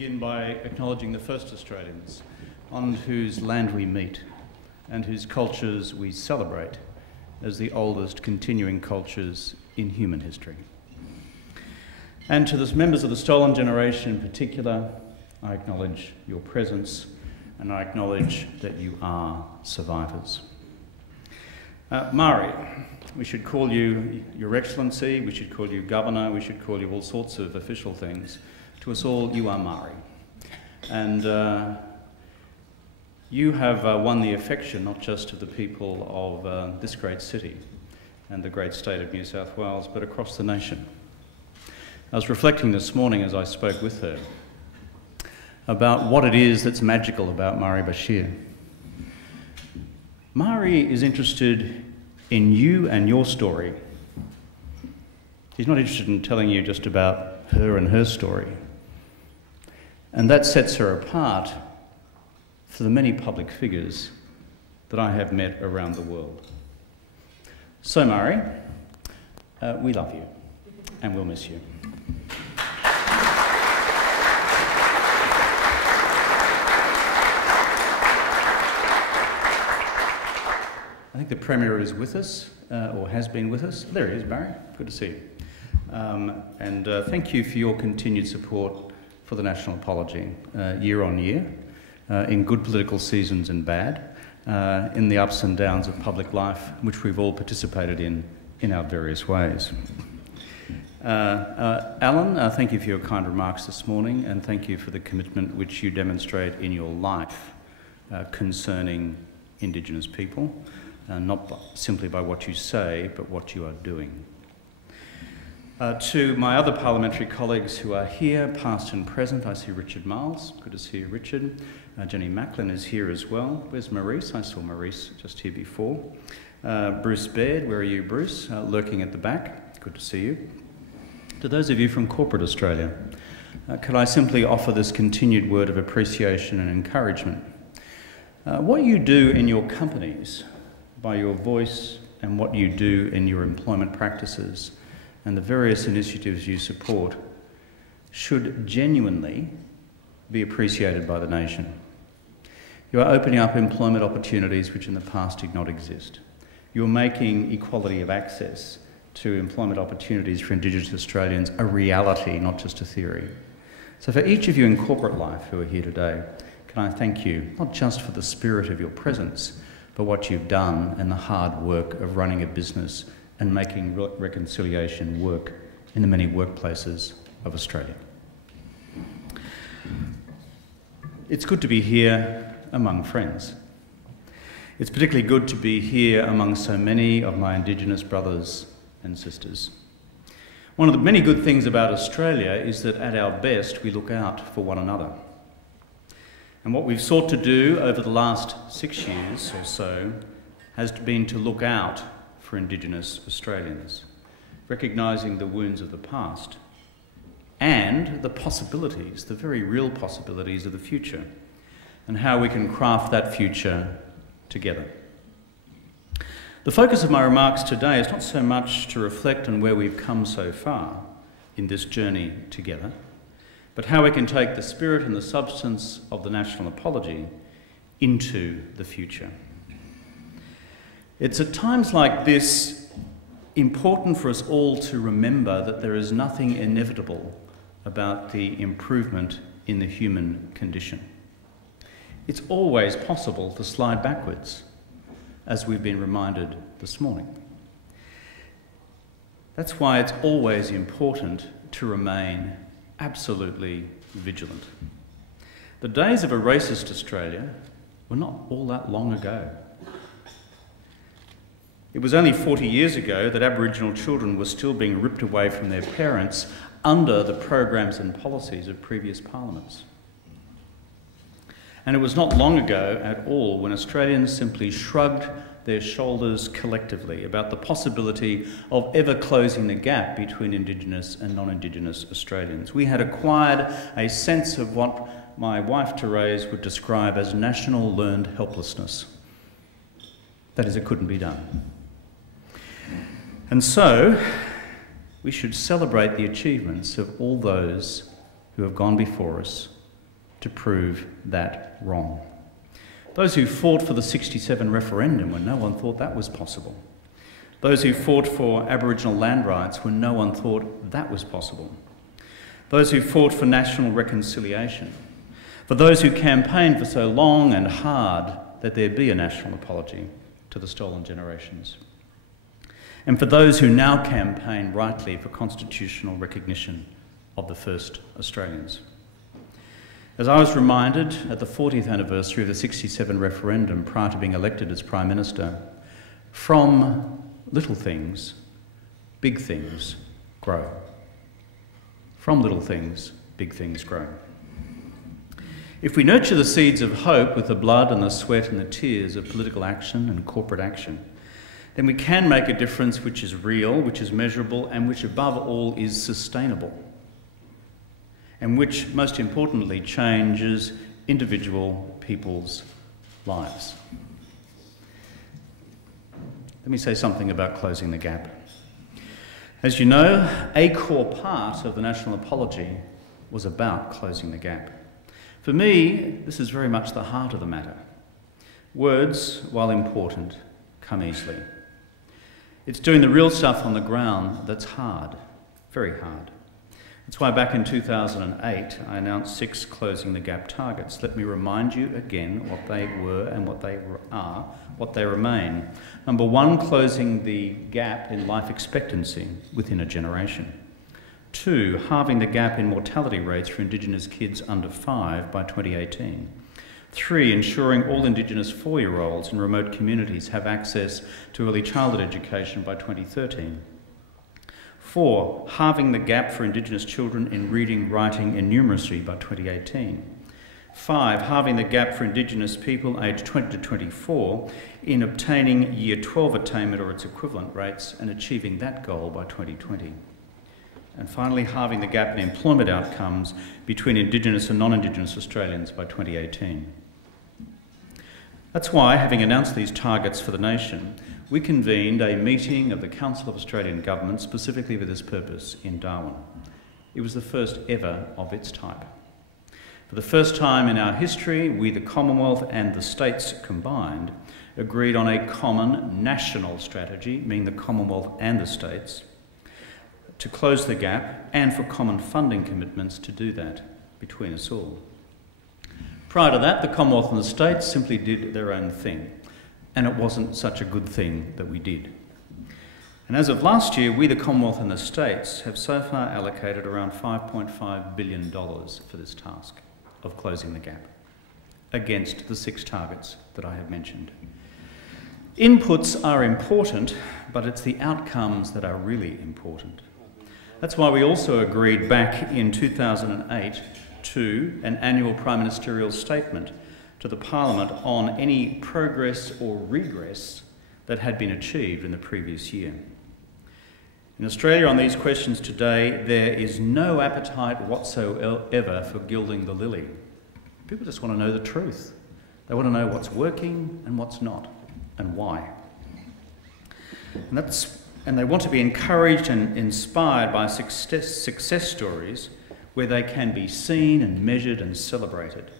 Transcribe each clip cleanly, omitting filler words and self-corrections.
begin by acknowledging the first Australians on whose land we meet and whose cultures we celebrate as the oldest continuing cultures in human history. And to the members of the Stolen Generation in particular, I acknowledge your presence and I acknowledge that you are survivors. Māori, we should call you Your Excellency, we should call you Governor, we should call you all sorts of official things. To us all, you are Māori. And you have won the affection not just of the people of this great city and the great state of New South Wales, but across the nation. I was reflecting this morning as I spoke with her about what it is that's magical about Māori Bashir. Māori is interested in you and your story. He's not interested in telling you just about her and her story. And that sets her apart for the many public figures that I have met around the world. So Māori, we love you and we'll miss you. I think the Premier is with us, or has been with us. There he is, Barry. Good to see you. And thank you for your continued support for the National Apology, year on year, in good political seasons and bad, in the ups and downs of public life, which we've all participated in our various ways. Alan, thank you for your kind remarks this morning, and thank you for the commitment which you demonstrate in your life concerning Indigenous people. Not simply by what you say, but what you are doing. To my other parliamentary colleagues who are here, past and present, I see Richard Miles. Good to see you, Richard. Jenny Macklin is here as well. Where's Maurice? I saw Maurice just here before. Bruce Baird, where are you, Bruce? Lurking at the back. Good to see you. To those of you from corporate Australia, could I simply offer this continued word of appreciation and encouragement? What you do in your companies, by your voice and what you do in your employment practices and the various initiatives you support should genuinely be appreciated by the nation. You are opening up employment opportunities which in the past did not exist. You're making equality of access to employment opportunities for Indigenous Australians a reality, not just a theory. So for each of you in corporate life who are here today, can I thank you, not just for the spirit of your presence, but what you've done and the hard work of running a business and making reconciliation work in the many workplaces of Australia. It's good to be here among friends. It's particularly good to be here among so many of my Indigenous brothers and sisters. One of the many good things about Australia is that at our best we look out for one another. And what we've sought to do over the last 6 years or so has been to look out for Indigenous Australians, recognising the wounds of the past and the possibilities, the very real possibilities of the future, and how we can craft that future together. The focus of my remarks today is not so much to reflect on where we've come so far in this journey together, but how we can take the spirit and the substance of the National Apology into the future. It's at times like this important for us all to remember that there is nothing inevitable about the improvement in the human condition. It's always possible to slide backwards, as we've been reminded this morning. That's why it's always important to remain absolutely vigilant. The days of a racist Australia were not all that long ago. It was only 40 years ago that Aboriginal children were still being ripped away from their parents under the programs and policies of previous parliaments. And it was not long ago at all when Australians simply shrugged their shoulders collectively about the possibility of ever closing the gap between Indigenous and non-Indigenous Australians. We had acquired a sense of what my wife Therese would describe as national learned helplessness. That is, it couldn't be done. And so, we should celebrate the achievements of all those who have gone before us to prove that wrong. Those who fought for the 67 referendum when no one thought that was possible. Those who fought for Aboriginal land rights when no one thought that was possible. Those who fought for national reconciliation. For those who campaigned for so long and hard that there be a national apology to the stolen generations. And for those who now campaign rightly for constitutional recognition of the first Australians. As I was reminded at the 40th anniversary of the 67 referendum prior to being elected as Prime Minister, from little things, big things grow. From little things, big things grow. If we nurture the seeds of hope with the blood and the sweat and the tears of political action and corporate action, then we can make a difference which is real, which is measurable, and which above all is sustainable, and which most importantly changes individual people's lives. Let me say something about closing the gap. As you know, a core part of the National Apology was about closing the gap. For me, this is very much the heart of the matter. Words, while important, come easily. It's doing the real stuff on the ground that's hard, very hard. That's why back in 2008, I announced 6 closing the gap targets. Let me remind you again what they were and what they are, what they remain. Number 1, closing the gap in life expectancy within a generation. 2, halving the gap in mortality rates for Indigenous kids under 5 by 2018. 3, ensuring all Indigenous 4-year-olds in remote communities have access to early childhood education by 2013. 4, halving the gap for Indigenous children in reading, writing and numeracy by 2018. 5, halving the gap for Indigenous people aged 20 to 24 in obtaining Year 12 attainment or its equivalent rates and achieving that goal by 2020. And finally, halving the gap in employment outcomes between Indigenous and non-Indigenous Australians by 2018. That's why, having announced these targets for the nation, we convened a meeting of the Council of Australian Governments specifically for this purpose in Darwin. It was the first ever of its type. For the first time in our history, we, the Commonwealth and the states combined, agreed on a common national strategy, meaning the Commonwealth and the states, to close the gap and for common funding commitments to do that between us all. Prior to that, the Commonwealth and the states simply did their own thing, and it wasn't such a good thing that we did. And as of last year, we, the Commonwealth and the states, have so far allocated around $5.5 billion for this task of closing the gap against the 6 targets that I have mentioned. Inputs are important, but it's the outcomes that are really important. That's why we also agreed back in 2008 to an annual Prime Ministerial statement to the Parliament on any progress or regress that had been achieved in the previous year. In Australia, on these questions today, there is no appetite whatsoever for gilding the lily. People just want to know the truth. They want to know what's working and what's not, and why. And they want to be encouraged and inspired by success stories where they can be seen and measured and celebrated.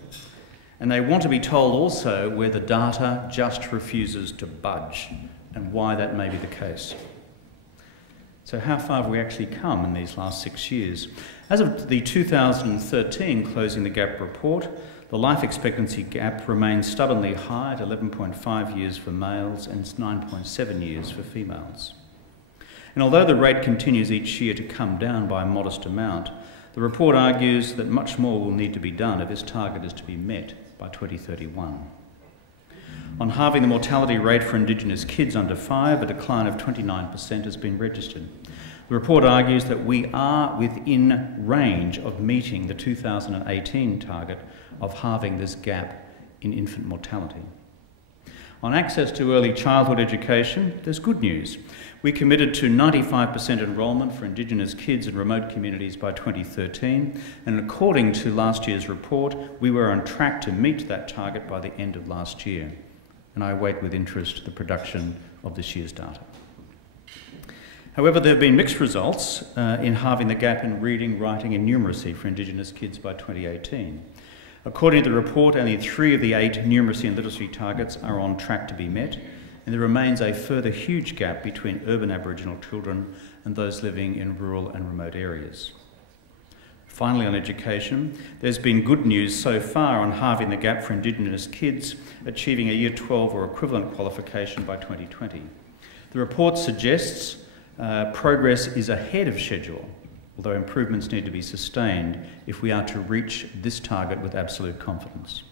And they want to be told also where the data just refuses to budge and why that may be the case. So how far have we actually come in these last 6 years? As of the 2013 Closing the Gap report, the life expectancy gap remains stubbornly high at 11.5 years for males and 9.7 years for females. And although the rate continues each year to come down by a modest amount, the report argues that much more will need to be done if this target is to be met by 2031. On halving the mortality rate for Indigenous kids under 5, a decline of 29% has been registered. The report argues that we are within range of meeting the 2018 target of halving this gap in infant mortality. On access to early childhood education, there's good news. We committed to 95% enrolment for Indigenous kids in remote communities by 2013, and according to last year's report, we were on track to meet that target by the end of last year. And I await with interest the production of this year's data. However, there have been mixed results in halving the gap in reading, writing and numeracy for Indigenous kids by 2018. According to the report, only 3 of the 8 numeracy and literacy targets are on track to be met, and there remains a further huge gap between urban Aboriginal children and those living in rural and remote areas. Finally, on education, there's been good news so far on halving the gap for Indigenous kids achieving a Year 12 or equivalent qualification by 2020. The report suggests progress is ahead of schedule, although improvements need to be sustained if we are to reach this target with absolute confidence.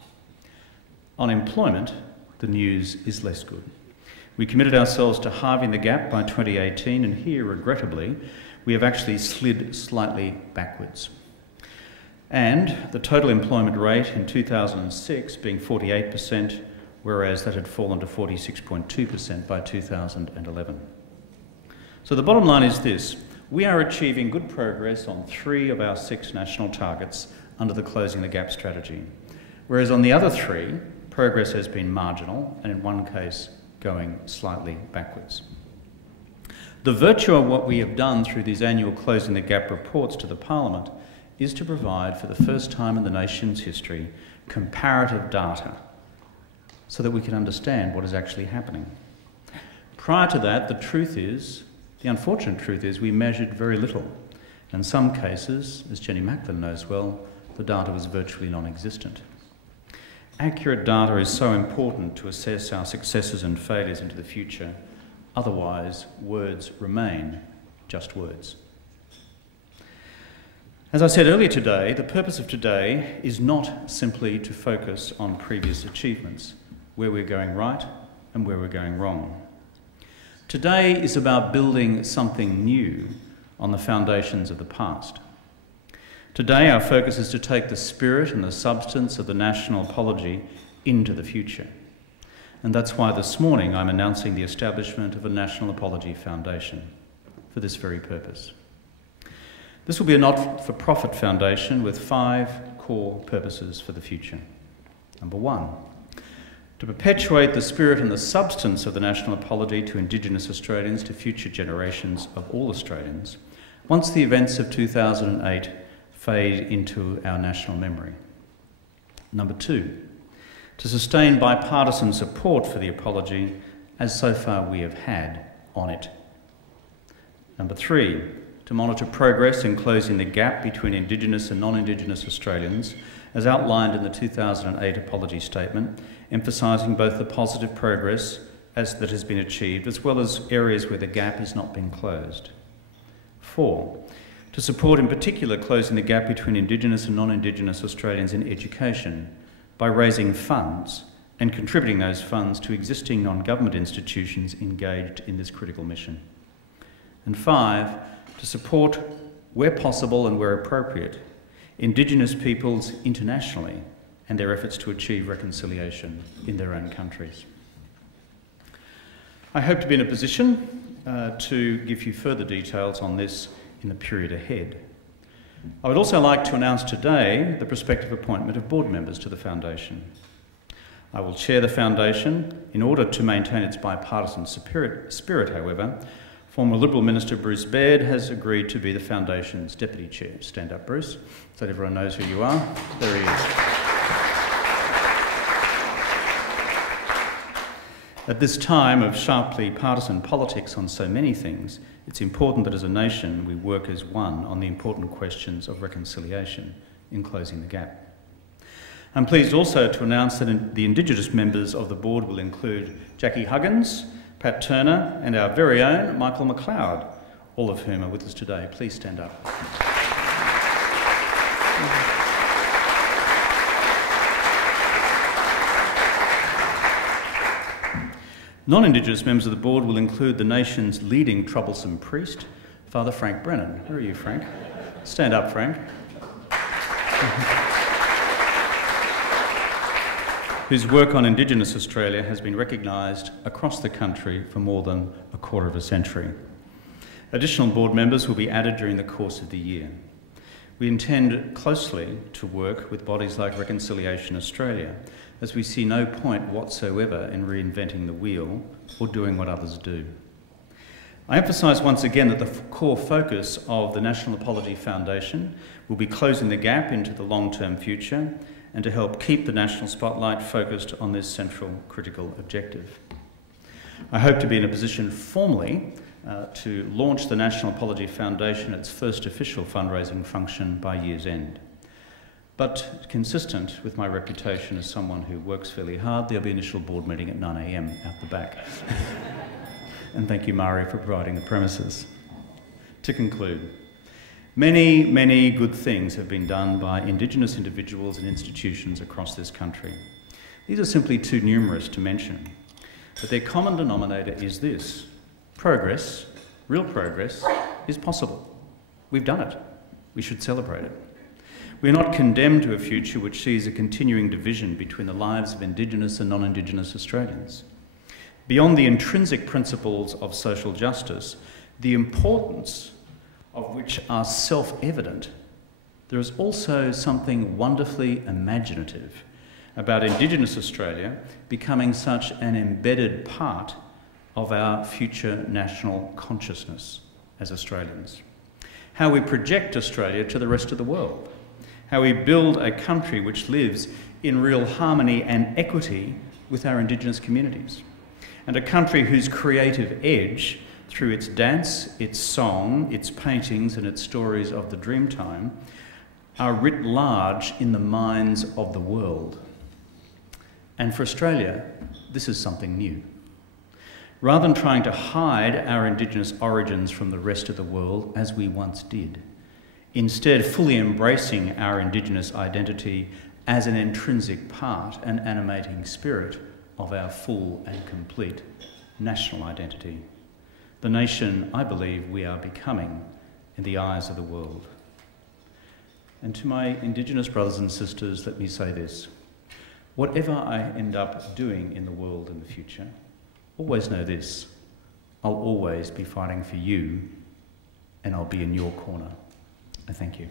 On employment, the news is less good. We committed ourselves to halving the gap by 2018, and here, regrettably, we have actually slid slightly backwards. And the total employment rate in 2006 being 48%, whereas that had fallen to 46.2% by 2011. So the bottom line is this: we are achieving good progress on 3 of our 6 national targets under the Closing the Gap strategy, whereas on the other 3, progress has been marginal and in one case going slightly backwards. The virtue of what we have done through these annual Closing the Gap reports to the Parliament is to provide, for the first time in the nation's history, comparative data so that we can understand what is actually happening. Prior to that, the unfortunate truth is we measured very little. In some cases, as Jenny Macklin knows well, the data was virtually non-existent. Accurate data is so important to assess our successes and failures into the future. Otherwise, words remain just words. As I said earlier today, the purpose of today is not simply to focus on previous achievements, where we're going right and where we're going wrong. Today is about building something new on the foundations of the past. Today, our focus is to take the spirit and the substance of the national apology into the future. And that's why this morning I'm announcing the establishment of a National Apology Foundation for this very purpose. This will be a not-for-profit foundation with 5 core purposes for the future. Number 1, to perpetuate the spirit and the substance of the national apology to Indigenous Australians, to future generations of all Australians, once the events of 2008 fade into our national memory. Number 2, to sustain bipartisan support for the apology, as so far we have had on it. Number 3, to monitor progress in closing the gap between Indigenous and non-Indigenous Australians, as outlined in the 2008 Apology Statement, emphasising both the positive progress that has been achieved, as well as areas where the gap has not been closed. 4, to support in particular closing the gap between Indigenous and non-Indigenous Australians in education by raising funds and contributing those funds to existing non-government institutions engaged in this critical mission. And 5, to support, where possible and where appropriate, Indigenous peoples internationally and their efforts to achieve reconciliation in their own countries. I hope to be in a position to give you further details on this in the period ahead. I would also like to announce today the prospective appointment of board members to the Foundation. I will chair the Foundation. In order to maintain its bipartisan spirit, however, former Liberal Minister Bruce Baird has agreed to be the Foundation's Deputy Chair. Stand up, Bruce, so that everyone knows who you are. There he is. At this time of sharply partisan politics on so many things, it's important that as a nation we work as one on the important questions of reconciliation in closing the gap. I'm pleased also to announce that the Indigenous members of the board will include Jackie Huggins, Pat Turner and our very own Michael McLeod, all of whom are with us today. Please stand up. Non-Indigenous members of the board will include the nation's leading troublesome priest, Father Frank Brennan. Where are you, Frank? Stand up, Frank. Whose work on Indigenous Australia has been recognised across the country for more than a quarter of a century. Additional board members will be added during the course of the year. We intend closely to work with bodies like Reconciliation Australia, as we see no point whatsoever in reinventing the wheel or doing what others do. I emphasise once again that the core focus of the National Apology Foundation will be closing the gap into the long-term future and to help keep the national spotlight focused on this central critical objective. I hope to be in a position formally to launch the National Apology Foundation, its first official fundraising function, by year's end. But consistent with my reputation as someone who works fairly hard, there'll be an initial board meeting at 9 a.m. out the back. And thank you, Mari, for providing the premises. To conclude, many, many good things have been done by Indigenous individuals and institutions across this country. These are simply too numerous to mention, but their common denominator is this: progress, real progress, is possible. We've done it. We should celebrate it. We're not condemned to a future which sees a continuing division between the lives of Indigenous and non-Indigenous Australians. Beyond the intrinsic principles of social justice, the importance of which are self-evident, there is also something wonderfully imaginative about Indigenous Australia becoming such an embedded part of our future national consciousness as Australians. How we project Australia to the rest of the world. How we build a country which lives in real harmony and equity with our Indigenous communities. And a country whose creative edge, through its dance, its song, its paintings and its stories of the Dreamtime, are writ large in the minds of the world. And for Australia, this is something new. Rather than trying to hide our Indigenous origins from the rest of the world, as we once did, instead fully embracing our Indigenous identity as an intrinsic part and animating spirit of our full and complete national identity. The nation I believe we are becoming in the eyes of the world. And to my Indigenous brothers and sisters, let me say this: whatever I end up doing in the world in the future, always know this: I'll always be fighting for you, and I'll be in your corner. I thank you.